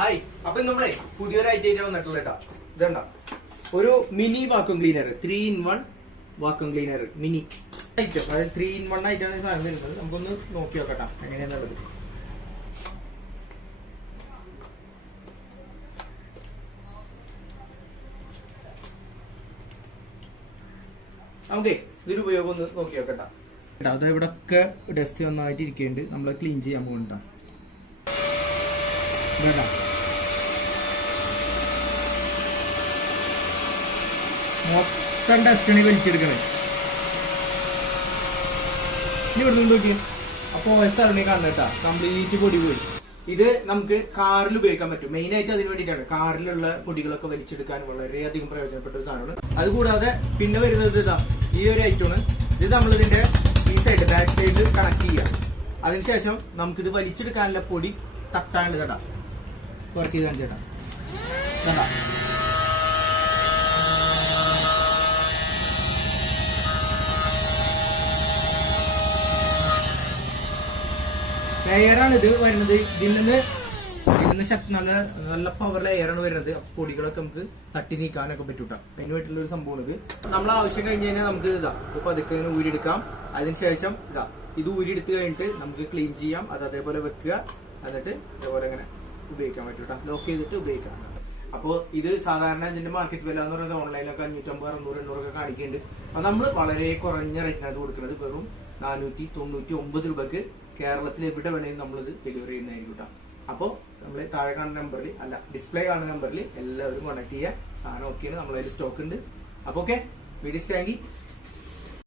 Hi, അപ്പൊ നമ്മളെ പുതിയൊരു ഐറ്റം വന്നിട്ടുള്ള കേട്ടോ. ഇതണ്ട ഒരു mini vacuum cleaner, 3-in-1 vacuum cleaner mini item. അതായത് 3-in-1 ആയിട്ടാണ് ഈ സാധനം വരുന്നത്. നമുക്കൊന്ന് നോക്കി നോക്കട്ടാ എങ്ങനെയാന്നുള്ളത്. നമുക്ക് ഇതിന്റെ ഉപയോഗം ഒന്ന് നോക്കി നോക്കട്ടാ. അത് ഇവിടെ ഒക്കെ ഡസ്റ്റ് നന്നായിട്ട് ഇരിക്കുന്നുണ്ട്. നമ്മൾ ക്ലീൻ ചെയ്യാൻ പോകുന്നുണ്ടാ. മൊത്തം ഡസ്റ്റാണ് വലിച്ചെടുക്കണേ. ഇനി ഇവിടെ നിന്ന് നോക്കി അപ്പൊ സ്ഥലം കാണുന്നേട്ടാ, കംപ്ലീറ്റ് പൊടി പോയി. ഇത് നമുക്ക് കാറിൽ ഉപയോഗിക്കാൻ പറ്റും. മെയിൻ ആയിട്ട് അതിന് വേണ്ടിയിട്ടാണ്. കാറിലുള്ള പൊടികളൊക്കെ വലിച്ചെടുക്കാൻ വളരെയധികം പ്രയോജനപ്പെട്ട ഒരു സാധനമാണ്. അതുകൂടാതെ പിന്നെ വരുന്നത് ഇതാ ഈ ഒരു ഐറ്റമാണ്. ഇത് നമ്മളിതിന്റെ ഈ സൈഡ് ബാക്ക് സൈഡിൽ കണക്ട് ചെയ്യാം. അതിനുശേഷം നമുക്കിത് വലിച്ചെടുക്കാനുള്ള പൊടി തട്ടാണ്ട് കേട്ടാ വർക്ക് ചെയ്ത് കാണിച്ചേട്ടാ. കേട്ടാ ലെയറാണ് ഇത് വരുന്നത്. ഇതിൽ നിന്ന് നല്ല പവർ ലെയറാണ് വരുന്നത്. പൊടികളൊക്കെ നമുക്ക് തട്ടി നീക്കാനൊക്കെ പറ്റൂട്ടാ. അതിന് വേണ്ടിയിട്ടുള്ള ഒരു സംഭവമാണ് ഇത്. നമ്മൾ ആവശ്യം കഴിഞ്ഞ് കഴിഞ്ഞാൽ നമുക്ക് ഇതാ ഇപ്പൊ അതൊക്കെ ഊരിയെടുക്കാം. അതിനുശേഷം ഇതാ ഇത് ഊരിയെടുത്ത് കഴിഞ്ഞിട്ട് നമുക്ക് ക്ലീൻ ചെയ്യാം. അത് അതേപോലെ വെക്കുക. എന്നിട്ട് ഇതേപോലെ ഇങ്ങനെ ഉപയോഗിക്കാൻ പറ്റൂട്ടാ. ലോക്ക് ചെയ്തിട്ട് ഉപയോഗിക്കാം. അപ്പോൾ ഇത് സാധാരണ ഇതിന്റെ മാർക്കറ്റ് വില എന്ന് പറയുന്നത് ഓൺലൈനിലൊക്കെ 550, 600, 800 ഒക്കെ കാണിക്കുന്നുണ്ട്. അത് നമ്മൾ വളരെ കുറഞ്ഞ റേറ്റിനാണ് കൊടുക്കുന്നത്. വെറും 499 രൂപക്ക് കേരളത്തിൽ എവിടെ വേണമെങ്കിലും നമ്മളിത് ഡെലിവറി ചെയ്യുന്നതായിരിക്കും. അപ്പോൾ നമ്മൾ താഴെ കാണുന്ന നമ്പറിൽ ഡിസ്പ്ലേ കാണുന്ന നമ്പറിൽ എല്ലാവരും കോൺടാക്ട് ചെയ്യുക. സാധനം ഓക്കെയാണ്, നമ്മളതിൽ സ്റ്റോക്ക് ഉണ്ട്. അപ്പോൾ ഓക്കെ, വീഡിയോ ഇഷ്ടമെങ്കിൽ